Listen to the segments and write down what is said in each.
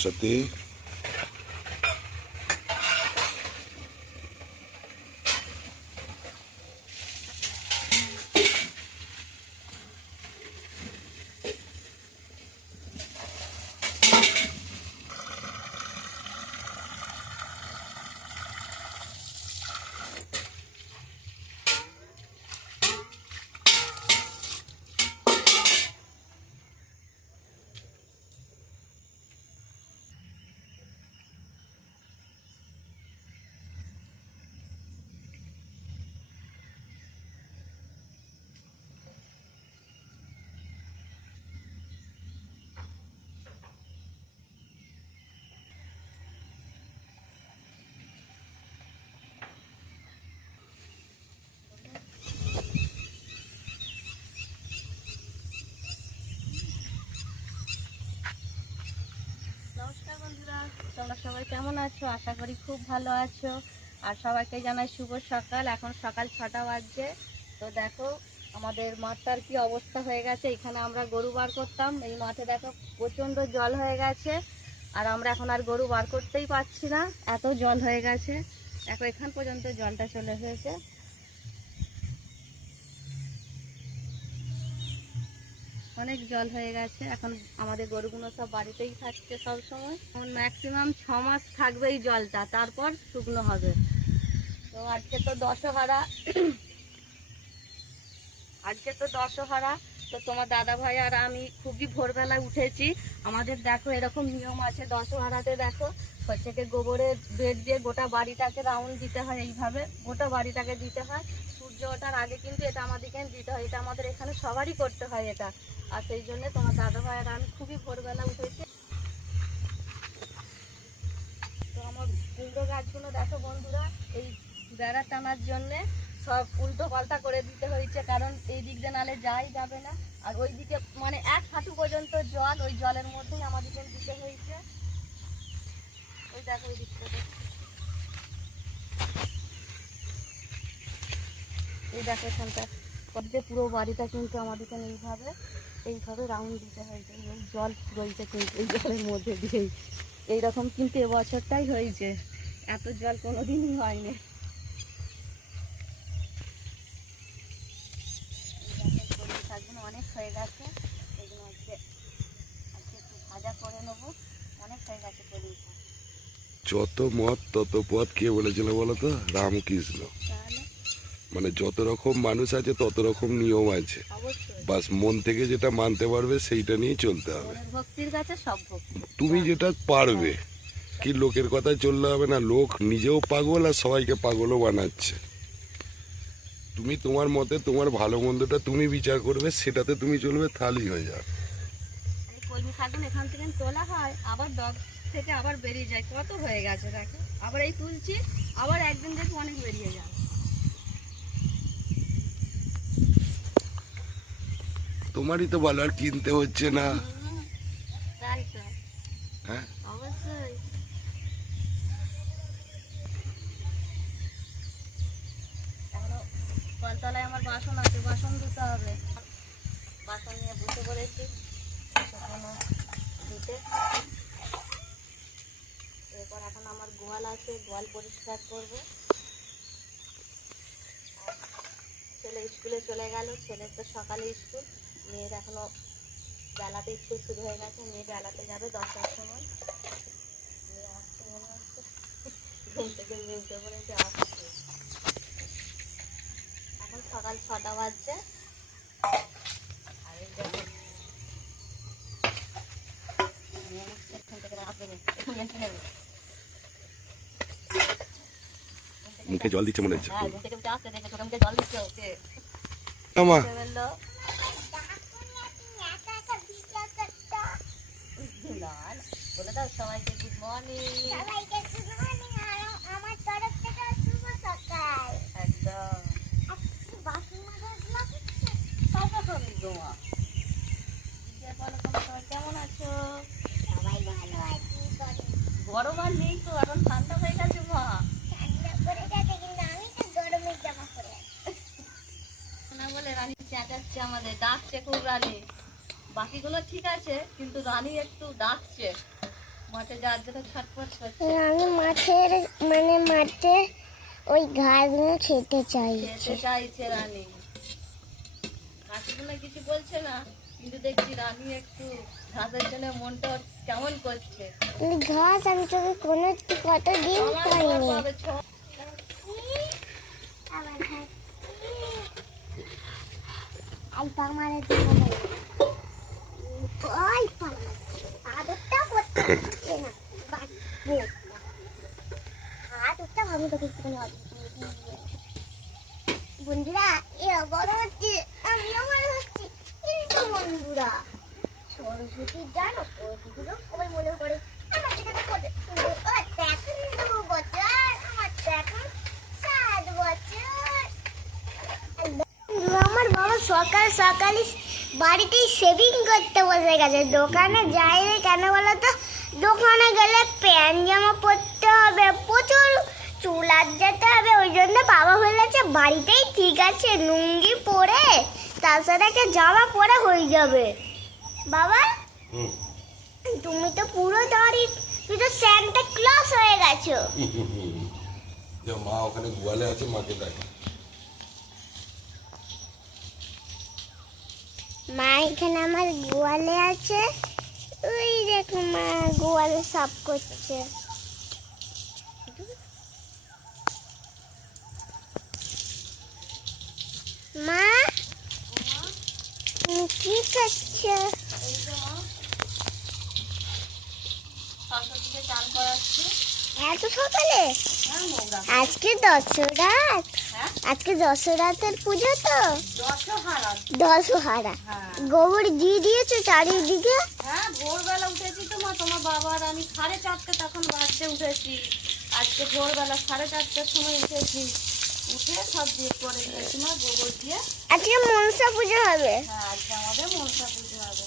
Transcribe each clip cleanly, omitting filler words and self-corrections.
কষাতে। নমস্কার বন্ধুরা, তোমরা সবাই কেমন আছো? আশা করি খুব ভালো আছো। আর সবাইকে জানাই শুভ সকাল। এখন সকাল 6টা বাজছে। তো দেখো আমাদের মাঠটার কি অবস্থা হয়ে গেছে। এখানে আমরা গরু বার করতাম, এই মাঠে দেখো প্রচণ্ড জল হয়ে গেছে। আর আমরা এখন আর গরু বার করতেই পারছি না, এত জল হয়ে গেছে। দেখো এখান পর্যন্ত জলটা চলে এসেছে। অনেক জল হয়ে গেছে। এখন আমাদের গরুগুলো সব বাড়িতেই থাকছে সব সময়। এখন ম্যাক্সিমাম 6 মাস থাকবে এই জলটা, তারপর শুকনো হবে। তো আজকে তো দশহারা। তো তোমার দাদা ভাই আর আমি খুবই ভোরবেলায় উঠেছি। আমাদের দেখো এরকম নিয়ম আছে দশহারাতে। দেখো হচ্ছে কি গোবরের বেড দিয়ে গোটা বাড়িটাকে রাউন্ড দিতে হয়, এইভাবে গোটা বাড়িটাকে দিতে হয়। সূর্য ওঠার আগে কিন্তু এটা আমাদেরকে দিতে হয়, এটা আমাদের এখানে সবারই করতে হয় এটা। আর সেই জন্য তোমার দাদা ভাই আর আমি খুবই ভোরবেলা উঠেছি। তো আমার কুমড়ো গাছগুলো দেখো বন্ধুরা, এই বেড়া টানার জন্যে সব উল্টো পাল্টা করে দিতে হয়েছে, কারণ এই দিক দিয়ে নালে যাই যাবে না। আর ওই দিকে মানে 1 হাঁটু পর্যন্ত জল, ওই জলের মধ্যেই আমাদেরকে দিতে হয়েছে। ওই দেখো ওই দিকটা, এই দেখো এখানটা পুরো বাড়িটা কিন্তু আমাদেরকে এইভাবে রাউন্ড দিতে হয়েছে। এই জল রয়েছে কিন্তু এই জলের মধ্যে দিয়েই এইরকম কিন্তু এবছরটাই হয়েছে, এত জল কোনোদিনই হয়নি। শাকগুলো অনেক হয়ে গেছে, এগুলো আজকে একটু ভাজা করে নেবো। অনেক হয়ে গেছে কলমি শাক। যত মত তত পথ, কে বলেছিল বলো তো? রামকৃষ্ণ। তাহলে মানে যত রকম মানুষ আছে তত রকম নিয়ম আছে, অবশ্যই বাস মন থেকে যেটা মানতে পারবে সেইটা নিয়ে চলতে হবে। মনের ভক্তির কাছে সব ভক্তি। তুমি যেটা পারবে, কি লোকের কথায় চললে হবে না। লোক নিজেও পাগল আর সবাইকে পাগলও বানাচ্ছে। তুমি তোমার মতে তোমার ভালো মন্দটা তুমি বিচার করবে, সেটাতে তুমি চলবে, থালি হয়ে যাবে। এই কলমি শাকগুলো এখান থেকে তোলা হয়, আবার ডগ থেকে আবার বেরিয়ে যায়। কত হয়ে গেছে দেখো, আবার এই তুলছি, আবার একদিন দেখো অনেক বেরিয়ে যায়। তোমারই তো ভালো, আর কিনতে হচ্ছে না। তাই তো, হ্যাঁ, অবশ্যই। এখনো কলতলায় আমার বাসন আছে, বাসন ধুতে হবে। বাসন নিয়ে বসে পড়েছি ধুতে। এরপর এখন আমার গোয়াল আছে, গোয়াল পরিষ্কার করবো। ছেলে স্কুলে চলে গেল, ছেলের তো সকালে স্কুল, মেয়ের এখনো বেলাতে স্কুল শুরু হয়ে গেছে। মেয়ে বেলাতে যাবে 10টার সময়। মেয়ে আসছে মনে হচ্ছে, ঘুম থেকে মেয়ে উঠে পড়েছে, আসছে। এখন সকাল 6টা বাজছে। আর এই দেখো এখান থেকে আসবে নেবে, মুখে জল দিচ্ছে মনে হচ্ছে। হ্যাঁ ঘুম থেকে উঠে আসছে, দেখে ছোট মুখে জল দিচ্ছে ওকে। আমা বললো বলে দাও সবাইকে গুড মর্নিং। আমার তরফ থেকে শুভ সকাল। একদম কেমন আছো? সবাই ভালো আছি। গরম আর নেই তো, এখন ঠান্ডা হয়ে গেছে মা। ঠান্ডা পড়ে গেছে, কিন্তু আমি তো গরমের জামা পরে আছি না বলে রানী চেঁচাচ্ছে, আমাদের ডাকছে খুব রানী। বাকিগুলো ঠিক আছে, কিন্তু রানী একটু ডাকছে। মাঠে যাওয়ার জন্য ছটফট করছে। আমি মাঠের মাঠে ওই ঘাসগুলো খেতে চাইছি। খেতে চাইছে রানী, ঘাসগুলো কিছু বলছে না, কিন্তু দেখছি রানী একটু ঘাসের জন্য মনটা ওর কেমন করছে। ঘাস আমি তোকে কতদিন আমার পাইনি। বাবা বন্ধুরা বড় হচ্ছে, আমিও বড় হচ্ছি, কিন্তু বন্ধুরা সরস্বতী জানো ওগুলো সবাই মনে করে আমার থেকে তো কত সুন্দর। আমার তো এখন 2 বছর, আমার তো এখন 7 বছর। আমার বাবা সকাল সকালই বাড়িতেই সেভিং করতে বসে গেছে। দোকানে যাই রে কেন বলো তো, দোকানে গেলে প্যান্ট জামা পরতে হবে, প্রচুর চুল যেতে হবে। ওই জন্য বাবা বলেছে বাড়িতেই ঠিক আছে, লুঙ্গি পরে তার সাথে একটা জামা পরে হয়ে যাবে। বাবা তুমি তো পুরো দাঁড়ি, তুই তো স্যান্টা ক্লজ হয়ে গেছো। যে মা ওখানে গোয়ালে আছে, মাকে ডাকে। মা এখানে আমার গোয়ালে আছে, ওই দেখো মা গোয়ালে সাফ করছে। মা তুমি কি করছো? এই যে মা সরস্বতীকে চান করাচ্ছি। এত সকালে? হ্যাঁ নোংরা। আজকে দশরাত, হ্যাঁ আজকে দশরাতের পুজো তো, দশহারা। দশহারা। হ্যাঁ গোবর দিয়ে দিয়েছো চারিদিকে? হ্যাঁ ভোরবেলা উঠেছি তো মা, তোমার বাবার আমি 4:30 তখন বাজতে উঠেছি। আজকে ভোরবেলা 4:30টার সময় উঠেছি, উঠে সব দিয়ে করে দিয়েছি মা, গোবর দিয়ে। আজকে মনসা পুজো হবে। হ্যাঁ আজকে আমাদের মনসা পুজো হবে।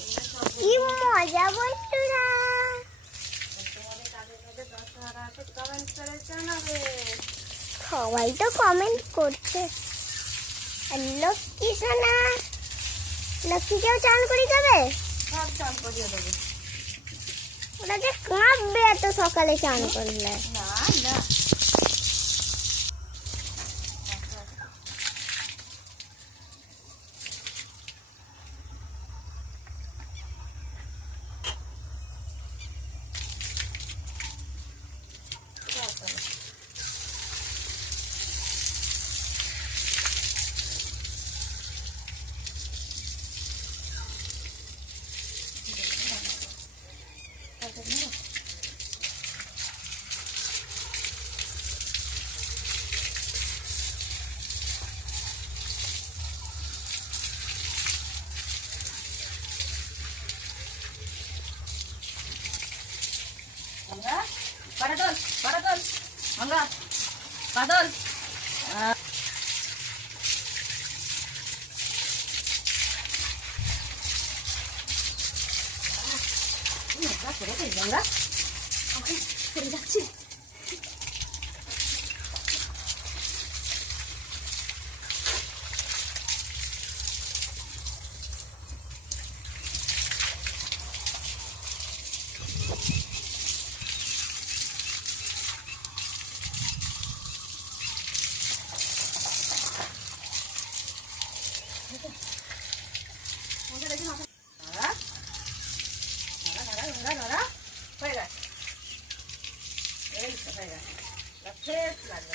এগুলো সব কি মজা বন্ধুরা। তোমাদের কাদের কাদের দশহারা আছে কমেন্ট করে জানাবে। সবাই তো কমেন্ট করছে। আর লক্ষ্মী সোনা, লক্ষ্মীকেও চান করে যাবে? সব চান করিয়ে দেবো। ওরা যে কাঁপবে এত সকালে চান করলে। না না বাদল বাদল আমরা বাদল আমরা চলে যাচ্ছি। হয়ে গেছে, এই তো হয়ে গেছে, ফ্রেশ লাগবে।